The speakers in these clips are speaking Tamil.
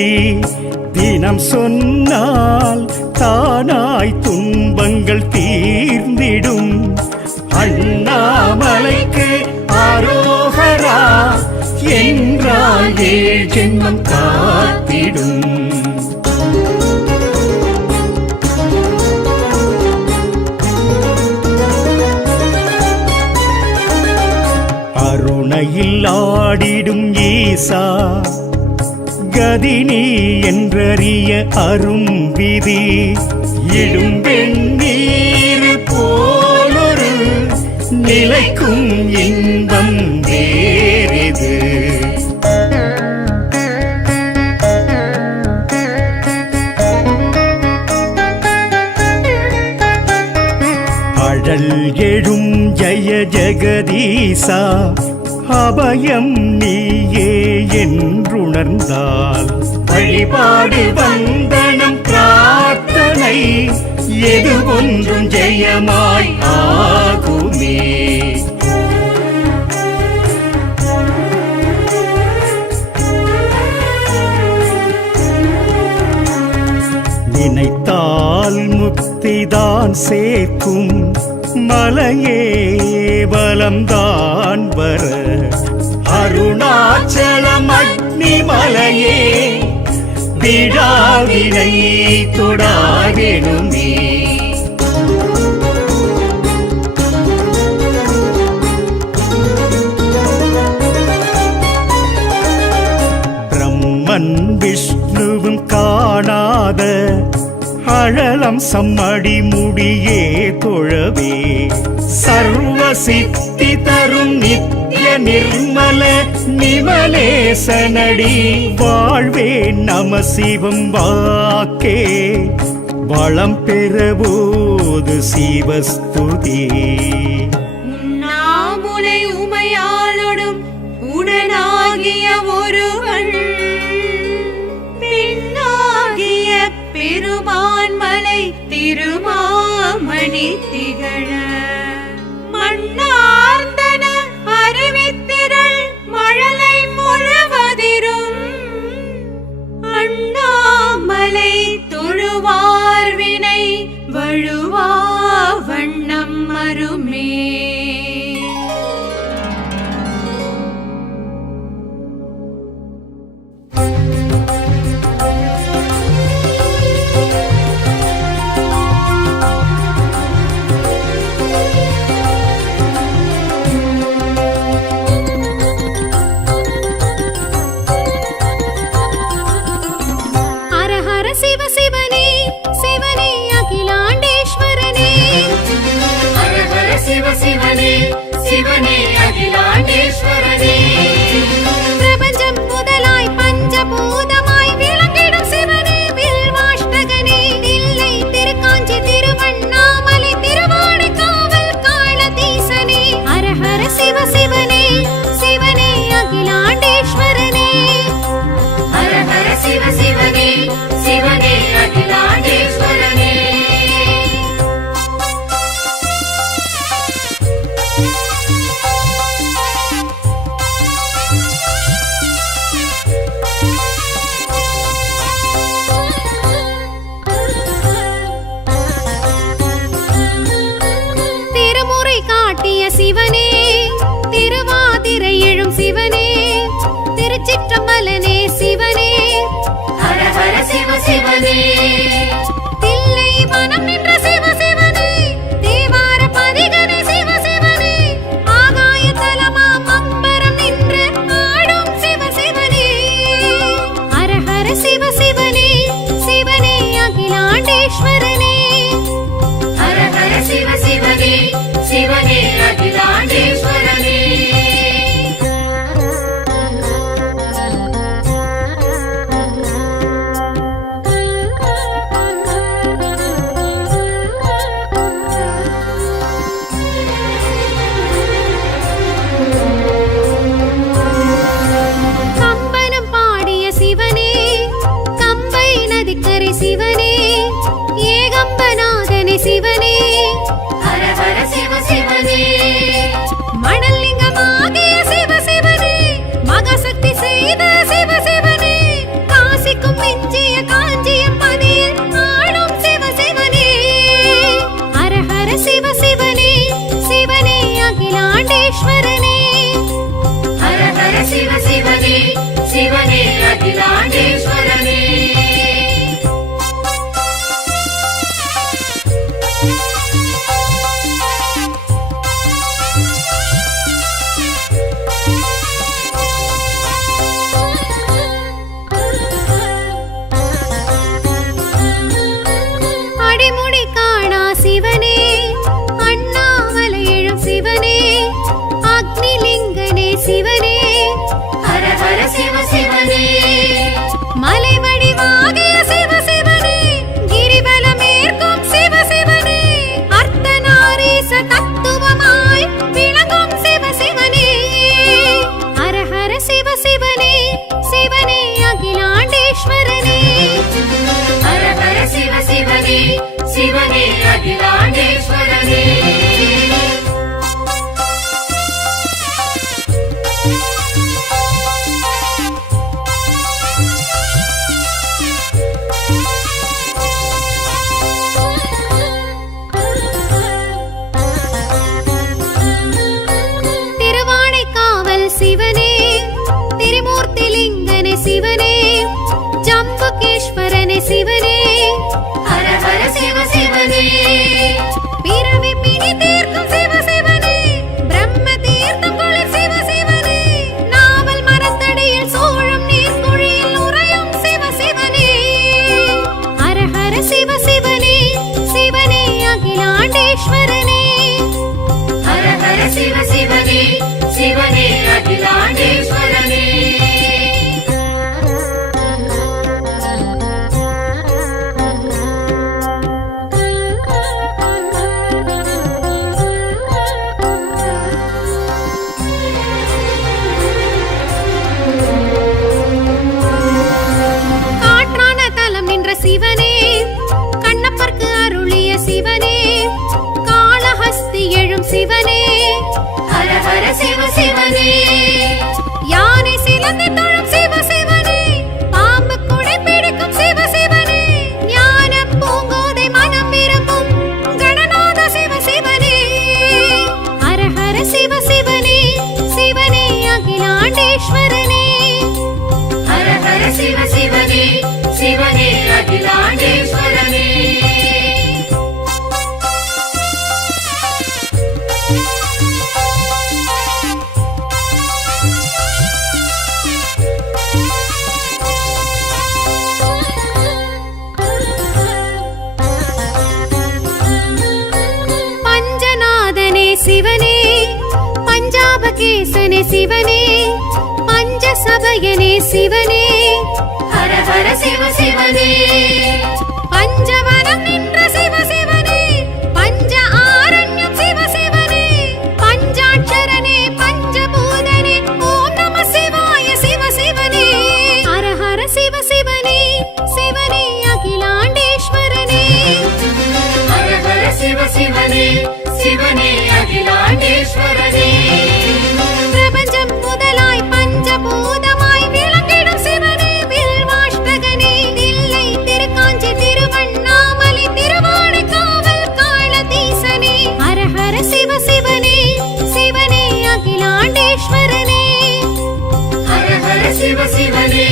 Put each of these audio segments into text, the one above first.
மொழி தினம் சொன்னால் தானாய் துன்பங்கள் தீர்ந்திடும். அண்ணாமலைக்கு ஆரோகரா என்றால் 7 ஜென்மம் காத்திடும். அருணையில் ஆடிடும் ஈசா கதினி என்றறிய அரும்பிதி இடும் வெண்ணீர் போலொரு நிலைக்கும் இன்பம் வேறெது. அழல் எழும் ஜய ஜெகதீசா அபயம் நீயே என்றுணர்ந்தால் வழிபாடு வந்தனம் பிரார்த்தனை எது ஒன்றும் ஜெயமாய் ஆகுமே. நினைத்தால் முக்திதான் சேர்க்கும் மலையே பலம்தான் வர அருணாச்சலம் அக்னி மலையே விடாவினை தொடாதெனுமே. பிரம்மன் விஷ்ணுவும் காணாத அழலம் சம்மடி முடியே தொழவே சர்வ சித்தி தரும் நித்ய நிர்மல நிமலேசனடி வாழ்வே நம சிவம் வாக்கே வளம் பெறபோது சிவஸ்துதி. உண்ணாமுலை உமையாளொடும் உடனாகிய ஒருவன் பெண்ணாகிய பெருமான்மலை திருமாமணி திகழ மண்ணார்ந்தன அறிவித்திரள் மழலை முழுவதிரும் அண்ணாமலை தொழுவார்வினை வழுவா வண்ணம் மருமே. சிவனே அகிலாண்டேஸ்வரனே பிரபஞ்சம் முதலாய் பஞ்சபூதமாய் விளங்கிடும் சிவனே வில்வாஷ்டகனே தில்லை திருக்காஞ்சி திருவண்ணாமலை திருவானைக்காவல் காளதீசனே ஹரஹர சிவ சிவனே சிவனே அகிலாண்டேஸ்வரனே ஹரஹர சிவ சிவனே சிவனே அகிலாண்டேஸ்வரனே. சிவனே திருவாதிரை எழும் சிவனே திருச்சிற்றம்பலனே சிவனே ஹரஹர சிவ சிவனே தில்லை வனம் நின்ற சிவ சிவனே தேவார பதிகனே சிவ சிவனே ஆகாய தலமாம் அம்பரம் நின்று ஆடும் சிவ சிவனே ஹரஹர சிவ சிவனே சிவனே அகிலாண்டேஸ்வரனே ஹரஹர சிவ சிவனே சிவனே அகிலாண்டேஸ்வரனே. அகிலாண்டேஸ்வரனே அடிமுடி காணா சிவனே அண்ணாமலை எழும் சிவனே அக்னிலிங்கனே சிவனே ஹர ஹர சிவ சிவனே மலை வடிவாகிய சிவ சிவனே கிரிவலமேற்கும் சிவ சிவனே அர்த்தநாரீச தத்துவமாய் விளங்கும் சிவ சிவனே ஹர ஹர சிவ சிவனே சிவனே அகிலாண்டேஸ்வரனே ஹர ஹர சிவ சிவனே சிவனே அகிலாண்டேஸ்வரனே திருவானைக்காவல் சிவனே திரிமூர்த்திலிங்கனே சிவனே ஜம்புகேஸ்வரனே சிவனே ஹர ஹர சிவ சிவனே பிறவி பிணி தீர்க்கும் சிவ சிவனே பிரம்ம தீர்த்தம் குளிர் சிவ சிவனே நாவல் மரத்தடியில் சூழும் நீர்க்குழியில் உறையும் சிவ சிவனே ஹர ஹர சிவ சிவனே சிவனே அகிலாண்டேஸ்வரனே ஹர ஹர சிவ சிவனே சிவனே அகிலாண்டேஸ்வரனே காற்றான தலம் நின்ற சிவனே கண்ணப்பர்க்கு அருளிய சிவனே காளஹஸ்தி எழும் சிவனே ஹர ஹர சிவ சிவனே யானை சிலந்தி தொழும் சிவ சிவனே பாம்பு குடை பிடிக்கும் சிவ சிவனே ஞான பூங்கோதை மனம் விரும்பும் கணநாத சிவ சிவனே ஹர ஹர சிவ சிவனே சிவனே அகிலாண்டேஸ்வரனே ஹர ஹர சிவ சிவனே சிவனே அகிலாண்டேஸ்வரனே பஞ்சநாதனே சிவனே பஞ்சாபகேசனே சிவனே பஞ்சசபயனே சிவனே ஹர ஹர சிவ சிவனே பஞ்சவனம் நின்ற சிவ சிவனே பஞ்ச ஆரண்யம் சிவ சிவனே பஞ்சாட்சரனே பஞ்சபூதனே ஓம் நம சிவாய சிவ சிவனே ஹர ஹர சிவ சிவனே சிவனே அகிலாண்டேஸ்வரனே ஹர ஹர சிவ சிவனே சிவனே அகிலாண்டேஸ்வரனே பிரபஞ்சம் முதலாய் பஞ்சபூதமாய் விளங்கிடும் சிவனே வில்வாஷ்டகனே தில்லை திருக்காஞ்சி திருவண்ணாமலை திருவானைக்காவல் காளதீசனே ஹர ஹர சிவ சிவனே சிவனே அகிலாண்டேஸ்வரனே ஹர ஹர சிவ சிவனே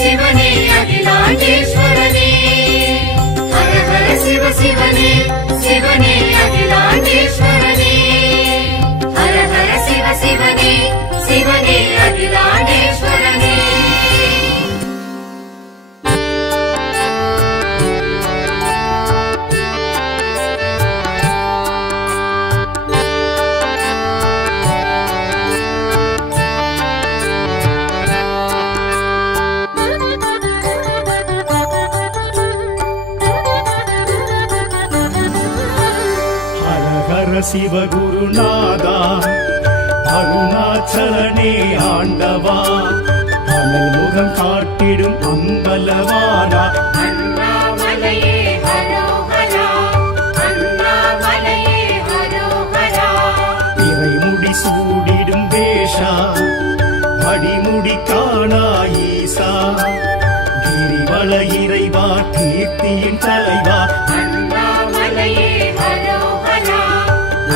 சிவனே அகிலாண்டேஸ்வரனே ஹர ஹர சிவ சிவனே சிவனே அகிலாண்டேஸ்வரனே ஹர ஹர சிவ சிவனே சிவனே அகிலாண்டேஸ்வரனே ஹர ஹர சிவகுருநாதா அருணாச்சலனே ஆண்டவா அனல் முகம் காட்டிடும் அம்பலவானா அண்ணாமலையே ஹரோஹரா அண்ணாமலையே ஹரோஹரா இறைமுடி சூடிடும் வேஷா அடிமுடி காணா ஈசா கிரிவல இறைவா கீர்த்தியின் தலைவா அண்ணாமலையே ஹரோஹரா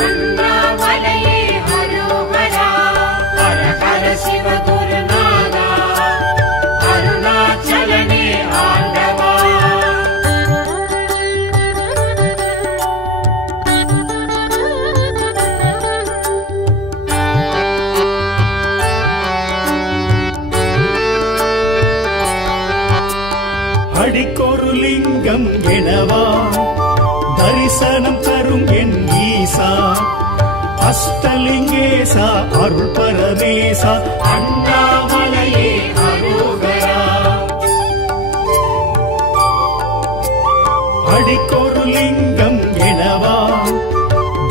அண்ணாமலையே ஹரோஹரா ஹர ஹர சிவகுருநாதா அருணா எனவா தரிசனம் தரும் என் ஈசா அஷ்டலிங்கேசா அருள் பரமேசா அண்ணாமலையே அரோகரா அடிக்கொரு லிங்கம் எனவா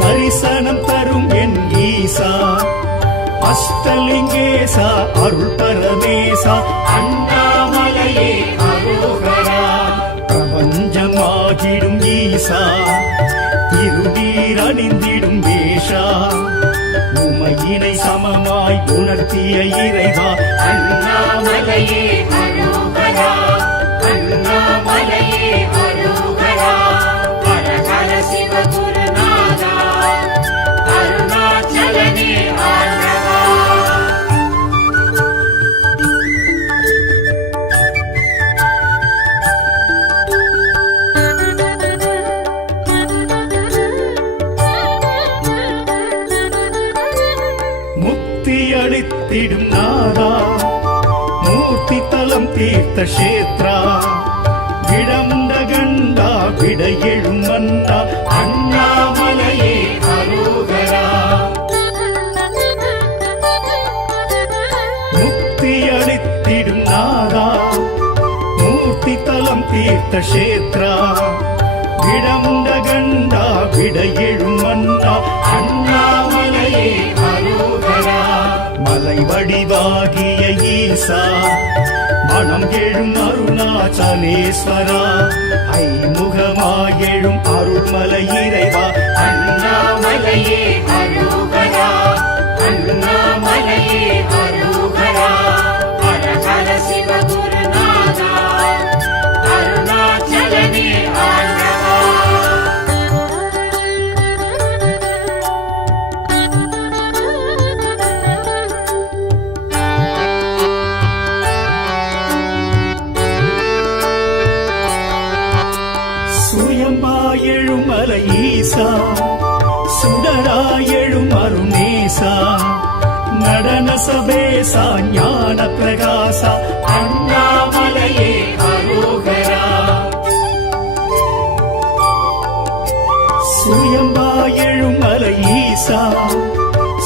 தரிசனம் தரும் என் ஈசா அஷ்டலிங்கேசா அருள் பரமேசா அண்ணாமலையே அரோகரா பிரபஞ்சமாகிடும் ஈசா திருநீர் அணிந்திடும் வேஷா உமையினை சமமாய் உணர்த்திய இறைவா அண்ணாமலையே அரோகரா அண்ணாமலையே அரோகரா ஹர ஹர சிவகுருநாதா அருணாச்சலனே ஆண்டவா முக்தி அளித்திடும் நாதா மூர்த்தி தலம் தீர்த்த கஷேத்ரா விடமுண்ட கண்டா விட எழும் மன்னா அண்ணாமலையே அரோகரா முக்தி அளித்திடும் நாதா மூர்த்தி தலம் தீர்த்த கஷேத்ரா விடமுண்ட கண்டா விட எழும் மன்னா அண்ணாமலையே அரோகரா மலை வடிவாகிய ஈசா மனம் எழும் அருணாச்சலேஸ்வரா ஐமுகமாயெழும் அருள்மலை இறைவா அண்ணாமலையே அரோகரா அண்ணாமலையே அரோகரா ஹர ஹர சிவகுருநாதா அருணாச்சலனே ஆண்டவா சுயமாயெழும் மலை ஈசா சுடராயெழும் அருணேசா நடன சபேசா ஞான பிரகாசா அண்ணாமலையே அரோகரா சுயம்பாயெழும் மலை ஈசா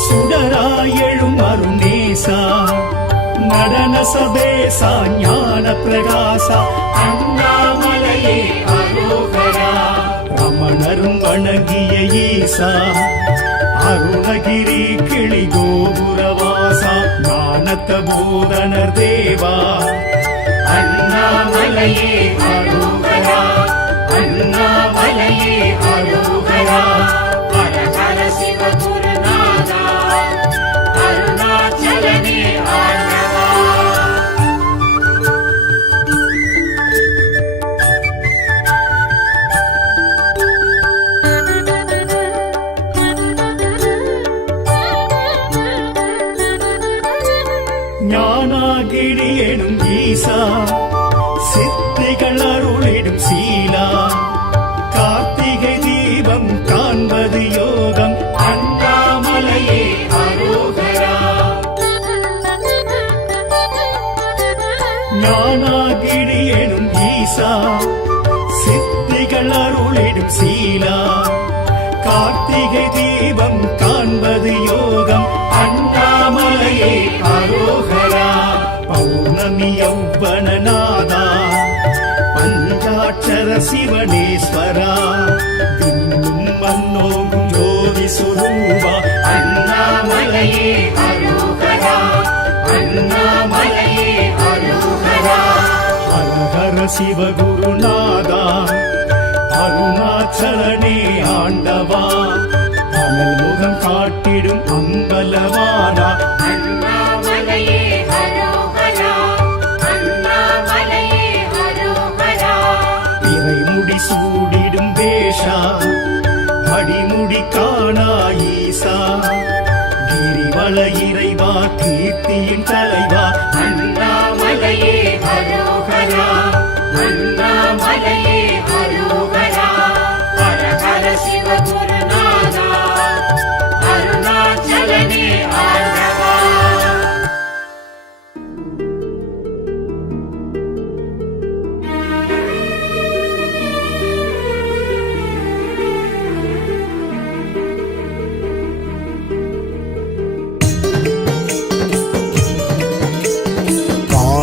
சுடராயெழும் அருணேசா நடன சபேசா ஞான பிரகாசா அண்ணாமலையே அரோகரா ரமணரும் வணங்கிய ஈசா அருணகிரி கிளி கோபுரவாசா ஞானத்த போதனர் தேவா அண்ணாமலையே அரோகரா அண்ணாமலையே அரோகரா ஹர ஹர சிவகுருநாதா அருணாச்சலனே ஆண்டவா ஞானாகிரி எனும் ஈசா சித்திகள் அருளிடும் சீலா கார்த்திகை தீபம் காண்பது யோகம் அண்ணாமலையே அரோகரா ஞானாகிரி எனும் ஈசா சித்திகள் அருளிடும் சீலா கார்த்திகை தீபம் காண்பது யோகம் அண்ணாமலையே அரோகரா பௌர்ணமி யௌவனநாதா பஞ்சாட்சர சிவனேஸ்வரா தின்னும் மன்னோங்கும் ஜோதி சுரூபா அண்ணாமலையே அரோகரா அண்ணாமலையே அரோகரா ஹர ஹர சிவகுருநாதா அருணாச்சலனே ஆண்டவா அனல் முகம் காட்டிடும் அம்பலவானா அண்ணாமலையே அரோகரா அண்ணாமலையே அரோகரா இறைமுடி சூடிடும் வேஷா அடிமுடி காணா ஈசா கிரிவல இறைவா கீர்த்தியின் தலைவா அண்ணாமலையே அரோகரா அண்ணாமலையே அரோகரா ஹர ஹர சிவகுருநாதா அருணாச்சலனே ஆண்டவா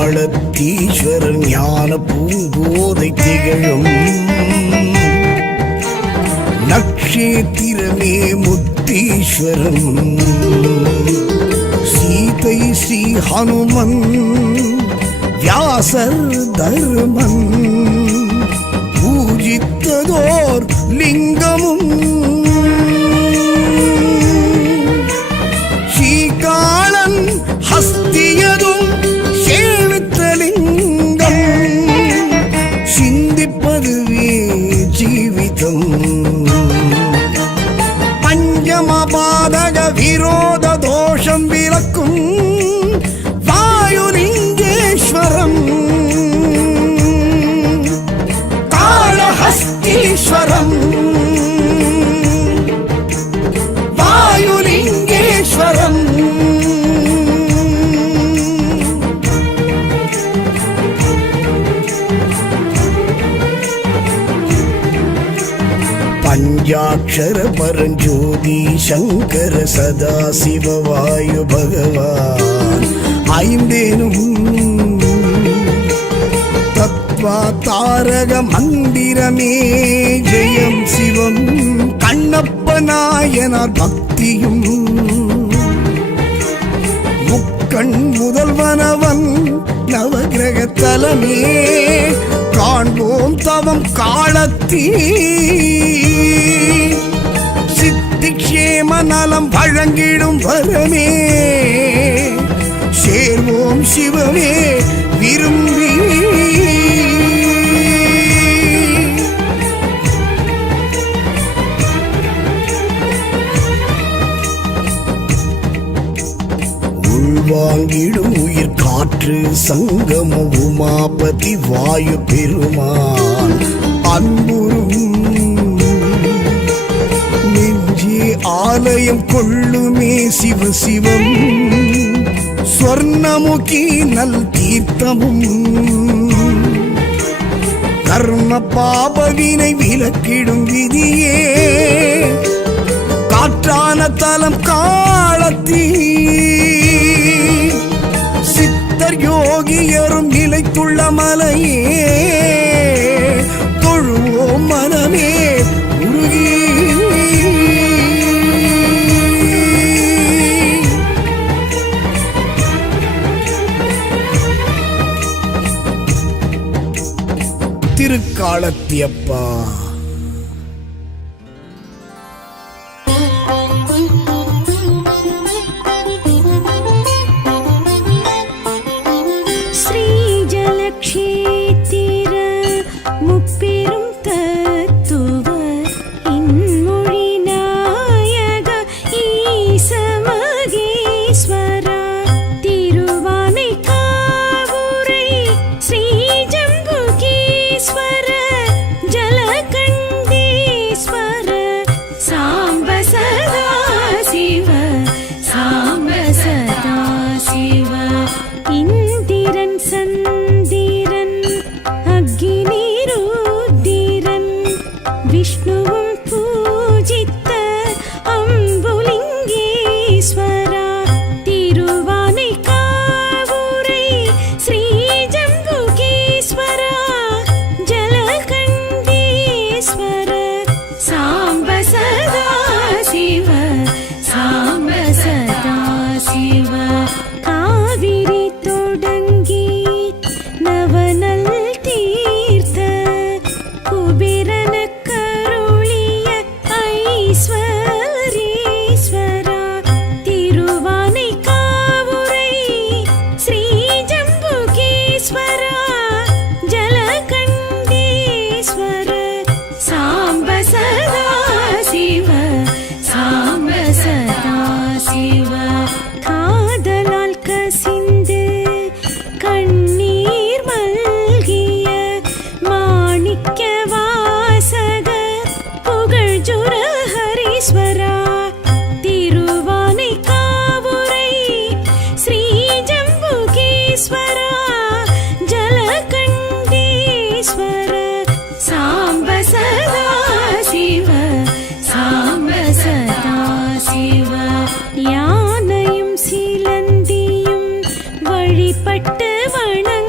திருக்காலத்தீஸ்வரர் ஞான பூங்கோதை திகழும் நக்ஷேத்திரமே முத்தீஸ்வரம் சீதை ஸ்ரீ ஹனுமன் வியாசர் தர்மன் பூஜித்ததோர் லிங்கமும் ஸ்ரீகாலன் ஹஸ்தியதும் சேவித்த லிங்கம் சிந்திப்பதுவே ஜீவிதம் பஞ்சமபாதக விரோத தோஷம் விலக்கும் வாயுலிங்கேஸ்வரம் காளஹஸ்தீஸ்வரம் வாயுலிங்கேஸ்வரம் பஞ்சாட்சர பரஞ்சோதி சங்கர சதாசிவ வாயு பகவான் ஐந்தேனும் தத்வா தாரக மந்திரமே ஜெயம் சிவம் கண்ணப்பநாயனார் பக்தியும் முக்கண் முதல்வனவன் நவகிரக தலமே காண்போம் தவம் காலத்தீ சித்திக்ஷேம நலம் வழங்கிடும் வரமே சேர்வோம் சிவமே விரும்பி உள்வாங்கிடும் உயிர் காற்று சங்கம உமாபதி வாயு பெருமான் அன்புறும் நெஞ்சே ஆலயம் கொள்ளுமே சிவ சிவம் ஸ்வர்ணமுகி நல் தீர்த்தமும் கர்ம பாபவினை விலக்கிடும் விதியே காற்றான தலம் காலத்தீ சித்தர் யோகியரும் நிலைத்துள்ள மலையே தொழுவோம் மனமே உருகி திருக்காலத்தியப்பா யானையும் சிலந்தியும் வழிபட்டு வணங்க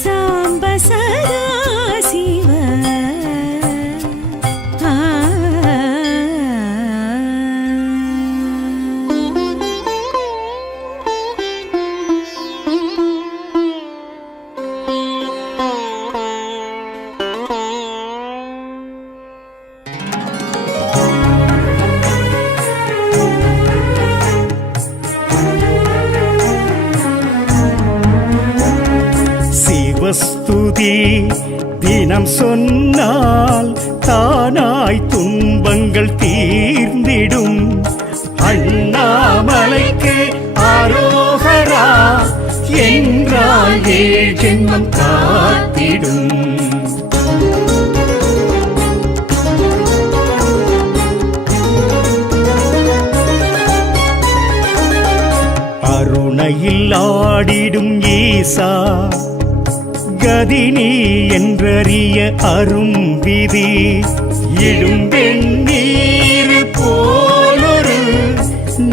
சாம்ப சதா சிவ சிவஸ்துதி தினம் சொன்னால் தானாய் துன்பங்கள் தீர்ந்திடும். அண்ணாமலைக்கு ஆரோகரா என்றால் ஏழ் ஜென்மம் காத்திடும். அருணையில் ஆடிடும் ஈசா கதினி என்றறிய அரும் விதி இடும் வெண்ணீர் போலொரு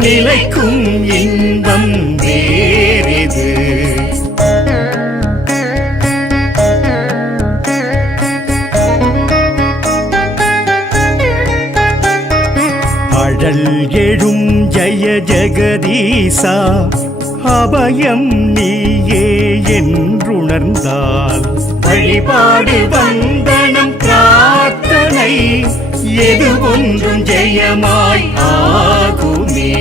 நிலைக்கும் இன்பம் வேறிது. அழல் எழும் ஜய ஜெகதீசா அபயம் நீயே என்றுணர்ந்தால் வழிபாடு வந்தனம் பிரார்த்தனை எது ஒன்றும் ஜெயமாய் ஆகுமே.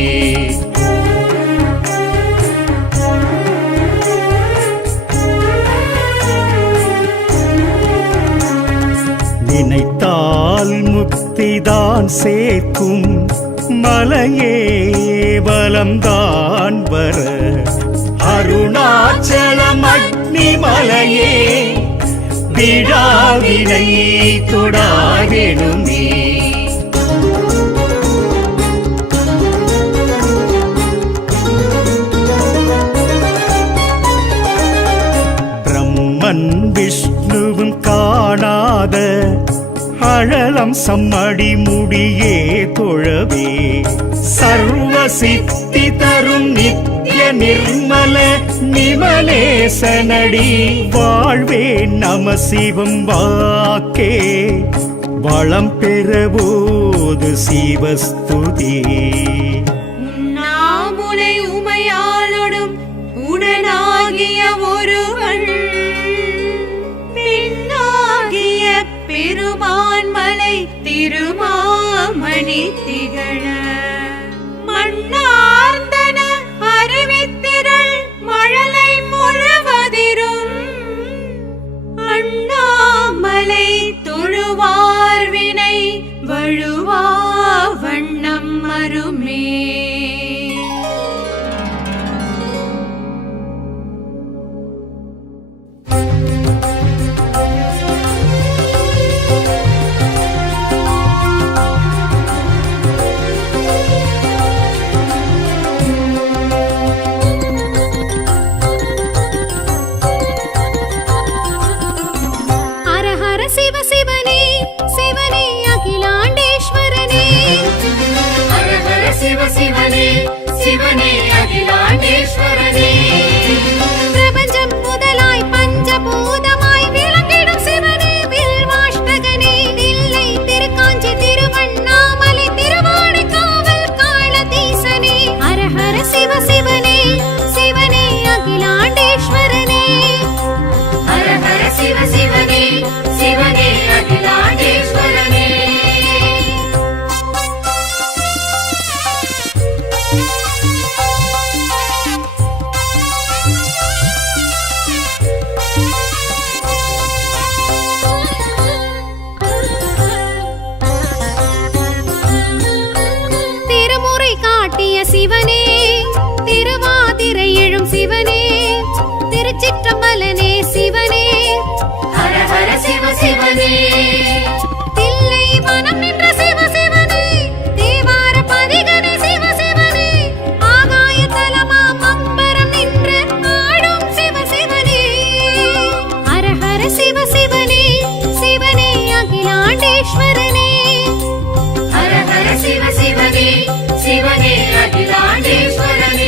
நினைத்தால் முக்திதான் சேர்க்கும் மலையே வலம்தான் வர அருணாச்சலம் அக்னி மலையே விழாவினை தொடாகெனுமே. பிரம்மன் விஷ்ணுவும் காணாத அழலம் சம்மடி முடியே தொழவே சர்வ சித்தி தரும் நித்ய நிர்மல நிமலேசனடி வாழ்வே நம சிவம் வாக்கே வளம் பெறவோது சிவஸ்துதி. உண்ணாமுலை உமையாளொடும் உடனாகிய ஒருவன் பின்னாகிய பெருமான்மலை திருமாமணி திகழ மண்ணார்ந்தன அறிவித்திரள் மழலை முழுவதிரும் அண்ணாமலை தொழுவார் வினை வழுவா வண்ணம் மருமே. சிவ சிவனே சிவனே அகிலாண்டேஸ்வரனே ஹர ஹர சிவ சிவனே சிவனே அகிலாண்டேஸ்வரனே. பிரபஞ்சம் முதலாய் பஞ்சபூதமாய் விளங்கிடும் சிவனே வில்வாஷ்டகனே தில்லை திருக்காஞ்சி திருவண்ணாமலை திருவானைக்காவல் காளதீசனே ஹர ஹர சிவ சிவனே சிவனே அகிலாண்டேஸ்வரனே ஹர ஹர சிவ சிவனே சிவனே அகிலாண்டேஸ்வரனே. திருமுறை காட்டிய சிவனே திருவாதிரை எழும் சிவனே திருச்சிற்றம்பலனே சிவனே ஹர ஹர சிவ சிவனே தில்லை மனம் நின்ற சிவ சிவனே தேவார பதிகனே சிவ சிவனே ஆகாய தலமாம் அம்பரம் நின்று ஆடும் சிவ சிவனே ஹர ஹர சிவ சிவனே சிவனே அகிலாண்டேஸ்வரனே ஹர ஹர சிவ சிவனே சிவனே அகிலாண்டேஸ்வரனே.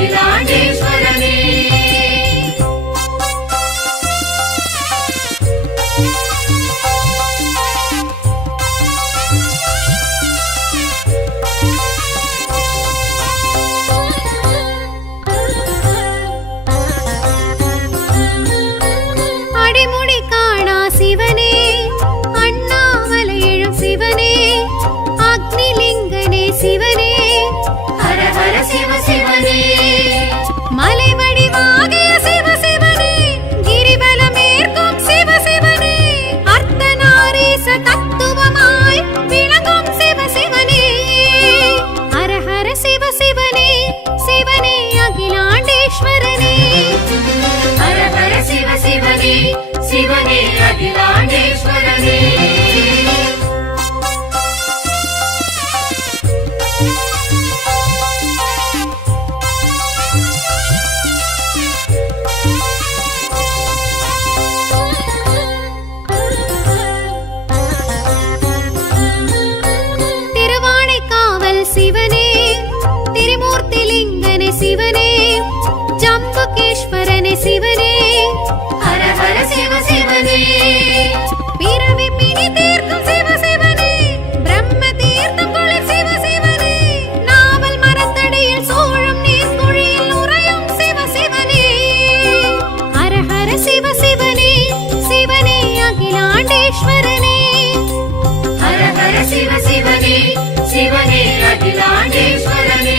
அகிலாண்டேஸ்வரனே அடிமுடி காணா சிவனே, அண்ணாமலை எழும் சிவனே, அக்னிலிங்கனே சிவனே, ஹர ஹர சிவ சிவனே மலை வடிவாகிய சிவ சிவனே, கிரிவலமேற்கும் சிவ சிவனே, அர்த்தநாரீச தத்துவமாய் விளங்கும் சிவ சிவனே. ஹர ஹர சிவ சிவனே, சிவனே அகிலாண்டேஸ்வரனே. ஹர ஹர சிவ சிவனே சிவனே அகிலாண்டேஸ்வரனே திருவானைக்காவல் சிவனே, திரிமூர்த்திலிங்கனே சிவனே, ஜம்புகேஸ்வரனே சிவனே, ஹர ஹர சிவ சிவனே பிறவி பிணி தீர்க்கும் சிவ சிவனே, பிரம்ம தீர்த்தம் குளிர் சிவ சிவனே, நாவல் மரத்தடியில் சூழும் நீர்க்குழியில் உறையும் சிவ சிவனே. ஹர ஹர சிவ சிவனே, சிவனே அகிலாண்டேஸ்வரனே. ஹர ஹர சிவ சிவனே சிவனே அகிலாண்டேஸ்வரனே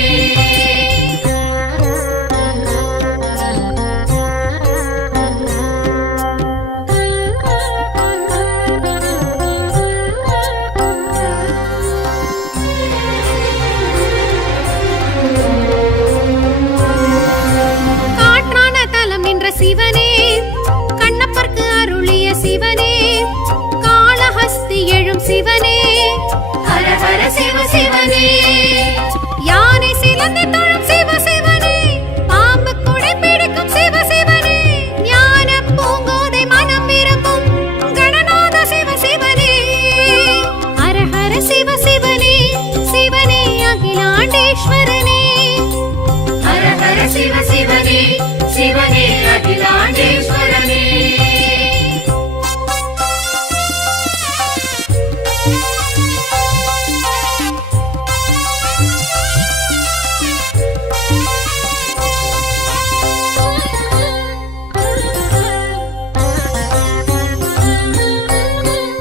காற்றான தலம் நின்ற சிவனே, கண்ணப்பர்க்கு அருளிய சிவனே, காளஹஸ்தி எழும் சிவனே, ஹர ஹர சிவ சிவனே யானை சிலந்தி தொழும் சிவ சிவனே, பாம்பு குடை பிடிக்கும் சிவ சிவனே, ஞான பூங்கோதை மனம் விரும்பும் கணநாத சிவ சிவனே. ஹர ஹர சிவ சிவனே, சிவனே அகிலாண்டேஸ்வரனே. ஹர ஹர சிவ சிவனே சிவனே அகிலாண்டேஸ்வரனே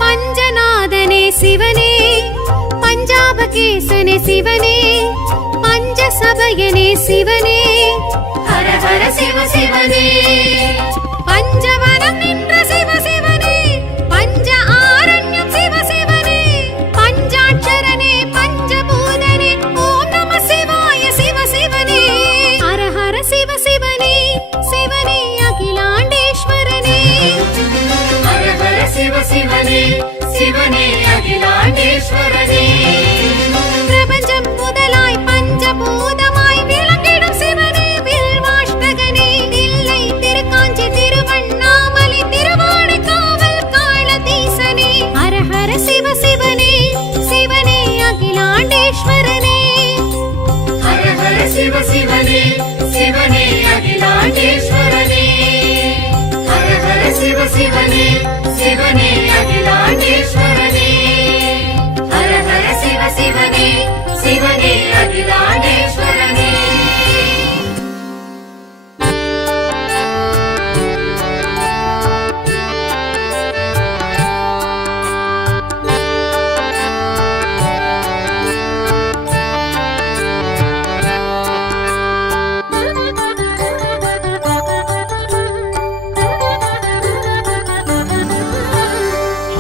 பஞ்சநாதனே சிவனே, பஞ்சாபகேசனே சிவனே, பஞ்சசபயனே சிவனே, ஹர ஹர சிவ சிவனே பஞ்சவனம் நின்ற சிவ சிவனே, பஞ்ச ஆரண்யம் சிவ சிவனே, பஞ்சாட்சரனே பஞ்சபூதனே, ஓம் நம சிவாய சிவ சிவனே. ஹர ஹர சிவ சிவனே, சிவனே அகிலாண்டேஸ்வரனே. ஹர ஹர சிவ சிவனே சிவனே அகிலாண்டேஸ்வரனே பிரபஞ்சம் முதலாய் பஞ்சபூதமாய் விளங்கிடும் சிவனே, வில்வாஷ்டகனே, தில்லை திருக்காஞ்சி திருவண்ணாமலை திருவானைக்காவல் காளதீசனே. ஹர ஹர சிவ சிவனே, சிவனே அகிலாண்டேஸ்வரனே. ஹர ஹர சிவ சிவனே சிவனே அகிலாண்டேஸ்வரனே ஹர ஹர சிவ சிவனே சிவனே அகிலாண்டேஸ்வரனே ஹர ஹர சிவ சிவனே சிவனே அகிலாண்டேஸ்வரனே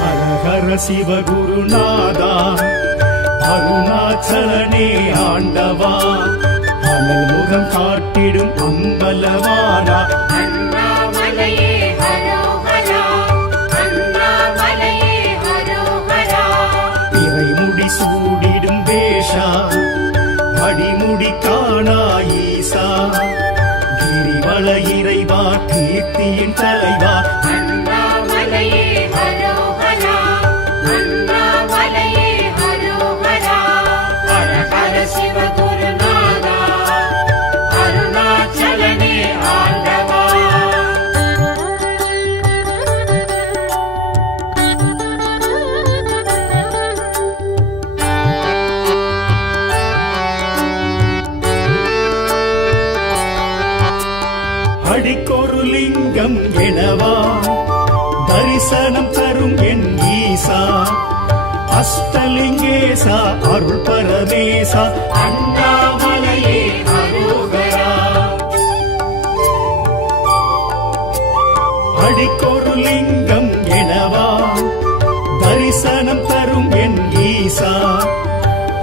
ஹர ஹர சிவகுருநாதா, அருணாச்சலனே ஆண்டவா, அனல் முகம் காட்டிடும் அம்பலவானா, அண்ணாமலையே ஹரோஹரா அண்ணாமலையே ஹரோஹரா பிறைமுடி சூடிடும் வேஷா, அடிமுடி காணா ஈசா, கிரிவல இறைவா கீர்த்தியின் தலைவா, அண்ணாமலையே ஹரோஹரா அண்ணாமலையே ஹரோஹரா ஹர ஹர சிவ குருநாதா அருணா அடிக்கொரு லிங்கம் எனவா தரிசனம் தரும் என் ஈசா அஷ்டலிங்கேசா அருள் பரமேசா அண்ணாமலையே அரோகரா அடிக்கொரு லிங்கம் எனவா தரிசனம் தரும் என் ஈசா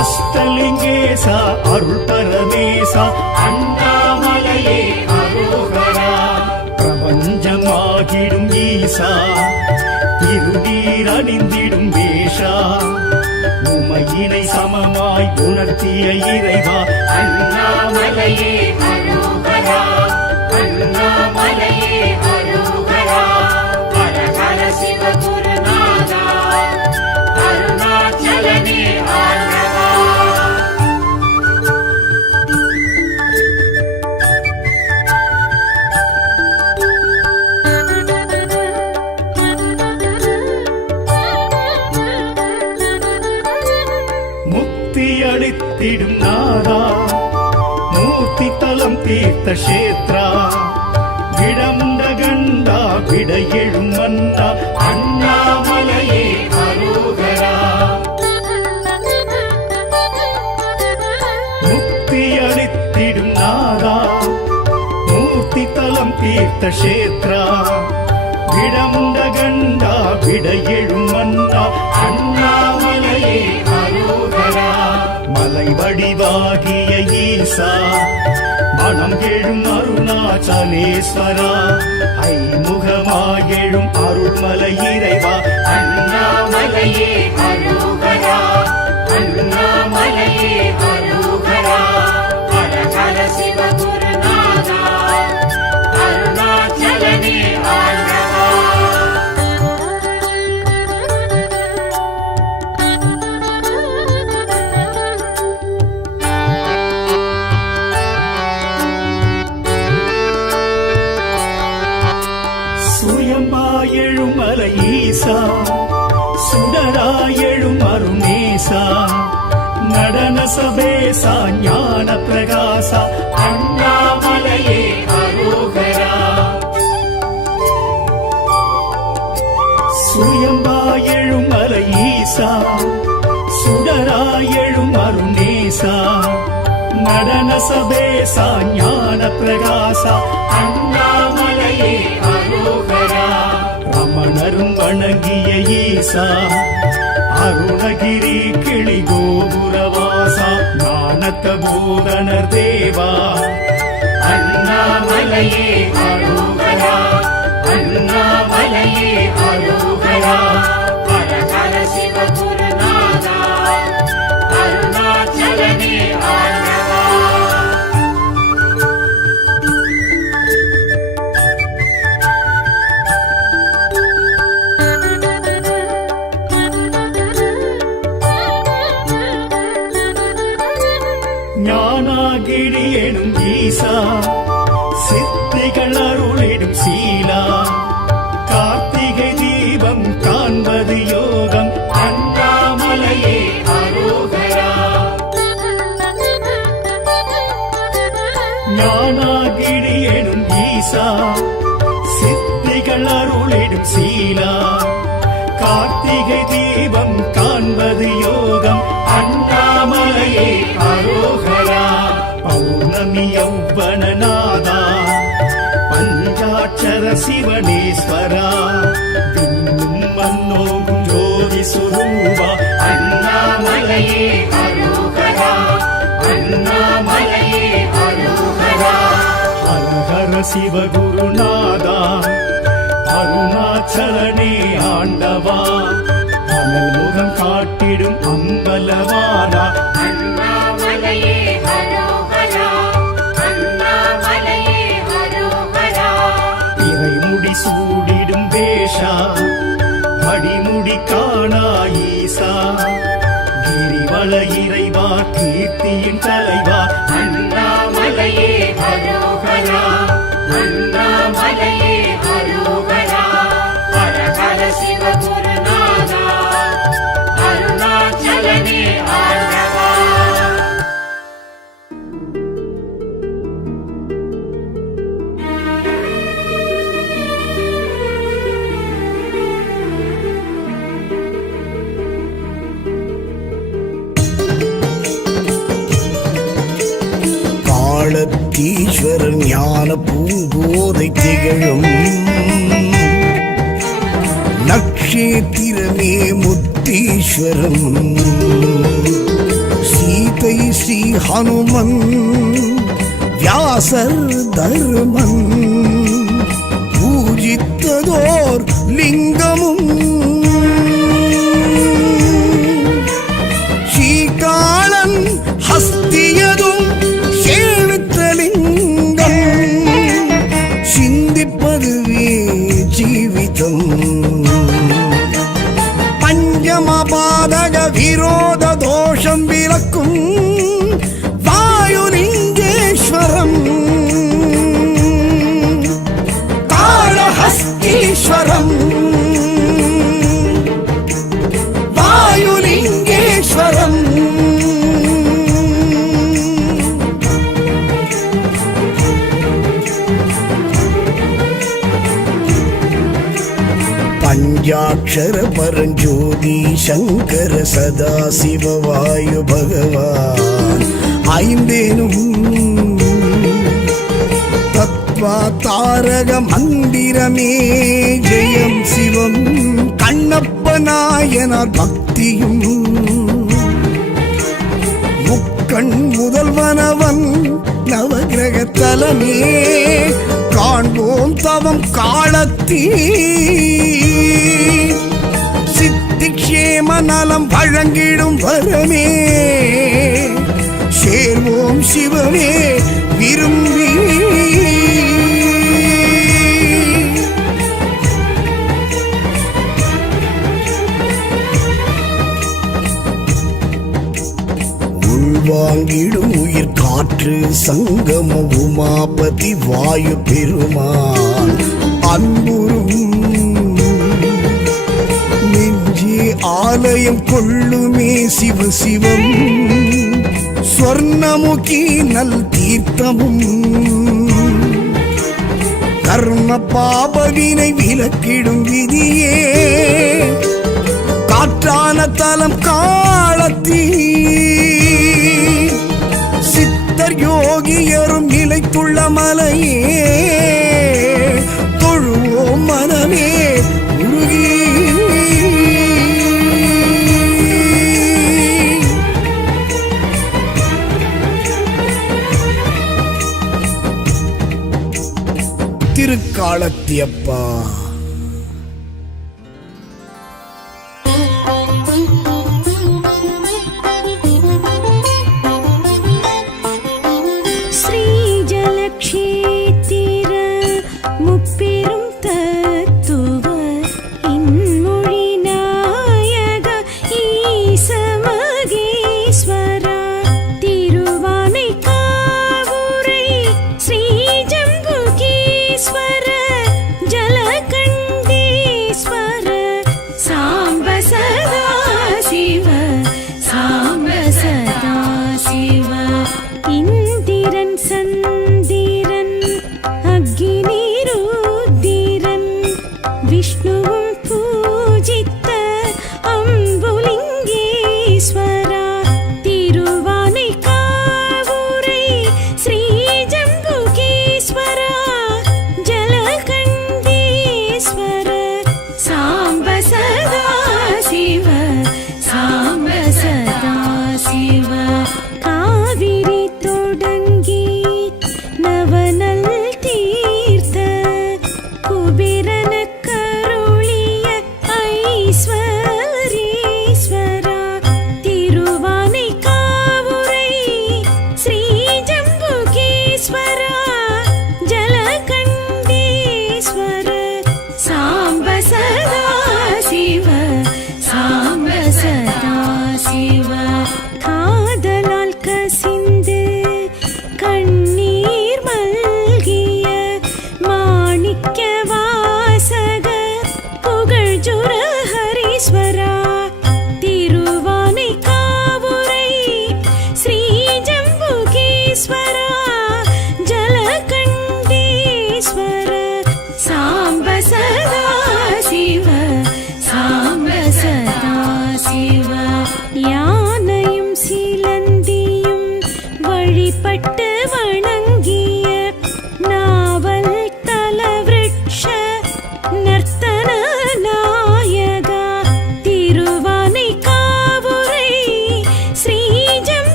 அஷ்டலிங்கேசா அருள் பரமேசா அண்ணாமலையே அரோகரா பிரபஞ்சமாகிடும் ஈசா திருநீர் அணிந்திடும் வேஷா உமையினை சமமாய் உணர்த்திய இறைவா அண்ணாமலையே அரோகரா அண்ணாமலையே அரோகரா ஹர சிவகுருநாதா அருணாச்சலனே ஆண்டவா முக்தி அளித்திடும் நாதா மூர்த்தி தலம் தீர்த்த கஷேத்ரா விடமுண்ட கண்டா விட எழும் மன்னா அண்ணாமலையே அரோகரா முக்தி அளித்திடும் நாதா மூர்த்தி தலம் தீர்த்த கஷேத்ரா விடமுண்ட கண்டா விட எழும் மன்னா அண்ணாமலையே அரோகரா மலை வடிவாகிய ஈசா மனம் எழும் அருணாச்சலேஸ்வரா ஐமுகமாயெழும் அருள்மலை இறைவா அண்ணாமலையே அரோகரா அண்ணாமலையே அரோகரா ஹர சிவகுருநாதா அருணாச்சலனே ஆண்டவா சுயமாயெழும் மலை ஈசா சுடராயெழும் அருணேசா நடன சபேசா ஞான பிரகாசா அண்ணாமலையே அரோகரா சுயம்பாயெழும் மலை ஈசா சுடராயெழும் அருணேசா நடன சபேசா ஞான பிரகாசா அண்ணாமலையே அரோகரா ரமணரும் வணங்கிய ஈசா அருணகிரி கிளி கோபுரவாசா ஞானத்த பூரணர் தேவா அண்ணாமலையே அரோகரா அண்ணாமலையே அரோகரா ஹர சிவகுருநாதா அருணாச்சலனே ஆண்டவா ஞானாகிரி எனும் ஈசா சித்திகள் அருளிடும் சீலா கார்த்திகை தீபம் காண்பது யோகம் அண்ணாமலையே அரோகரா ஞானாகிரி எனும் ஈசா சித்திகள் அருளிடும் சீலா கார்த்திகை தீபம் காண்பது யோகம் அண்ணாமலையே அரோகரா பௌர்ணமி யௌவனநாதா பஞ்சாட்சர சிவனேஸ்வரா விண்ணும் மன்னோகும் ஜோதி சுரூபா அண்ணாமலையே அரோகரா அண்ணாமலையே அரோகரா ஹர ஹர சிவகுருநாதா அருணாச்சலனே ஆண்டவா அனல் முகம் காட்டிடும் அம்பலவானா அண்ணாமலையே அரோகரா அண்ணாமலையே அரோகரா இறைமுடி சூடிடும் வேஷா அடிமுடி காணா ஈசா கிரிவல இறைவா கீர்த்தியின் தலைவா அண்ணாமலையே அரோகரா அண்ணாமலையே அரோகரா ஹர சிவகுருநாதா அருணாச்சலனே ஆண்டவா முத்தீஸ்வரன் ஞான பூங்கோதை திகழும் நக்ஷேத்திரமே முத்தீஸ்வரம் சீதை ஸ்ரீ ஹனுமன் வியாசர் தர்மன் பூஜித்ததோர் லிங்கமும் ஸ்ரீகாலன் ஹஸ்தியதும் சேவித்த லிங்கம் சிந்திப்பதுவே ஜீவிதம் பஞ்சமபாதக விரோத தோஷம் விலக்கும் வாயுலிங்கேஸ்வரம் காளஹஸ்தீஸ்வரம் வாயுலிங்கேஸ்வரம் பஞ்சாட்சர பரஞ்சோதி சங்கர சதாசிவ வாயு பகவான் ஐந்தேனும் தத்வா தாரக மந்திரமே ஜெயம் சிவம் கண்ணப்ப நாயனார் பக்தியும் முக்கண் முதல்வனவன் நவகிரக தலமே காண்போம் தவம் காலத்தீ சித்திக்ஷேம நலம் வழங்கிடும் வரமே சேர்வோம் சிவமே விரும்பி உள்வாங்கிடும் உயிர் காற்று சங்கம உமாபதி வாயு பெருமான் அன்புறும் நெஞ்சே ஆலயம் கொள்ளுமே சிவ சிவம் ஸ்வர்ணமுகி நல் தீர்த்தமும் கர்ம பாபவினை விலக்கிடும் விதியே காற்றான தலம் காலத்தீ சித்தர் யோகியரும் நிலைத்துள்ள மலையே தொழுவோம் மனமே உருகி திருக்காலத்தியப்பா ஸ்ரீஜலக்ஷேத்திர முப்பெரும் தத்துவ இன்மொழி நாயக ஈசமகேஸ்வரா திருவானைக்காவுரை ஸ்ரீ ஜம்புகீஸ்வர ஜலகண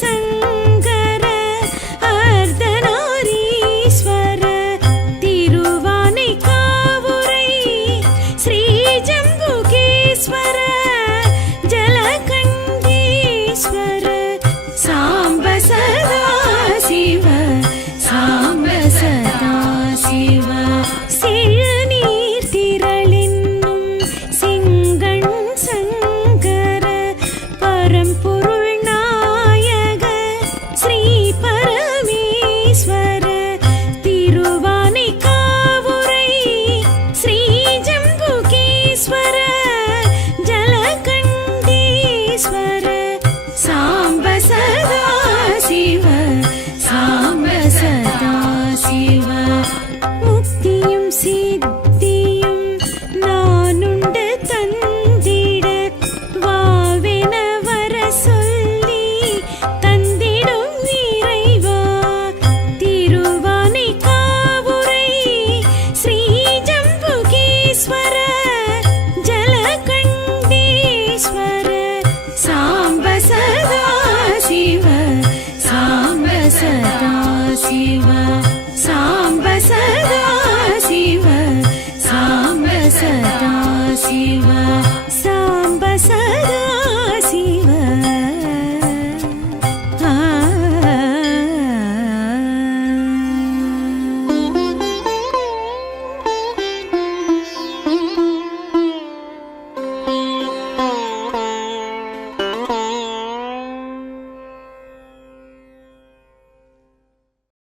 சங்க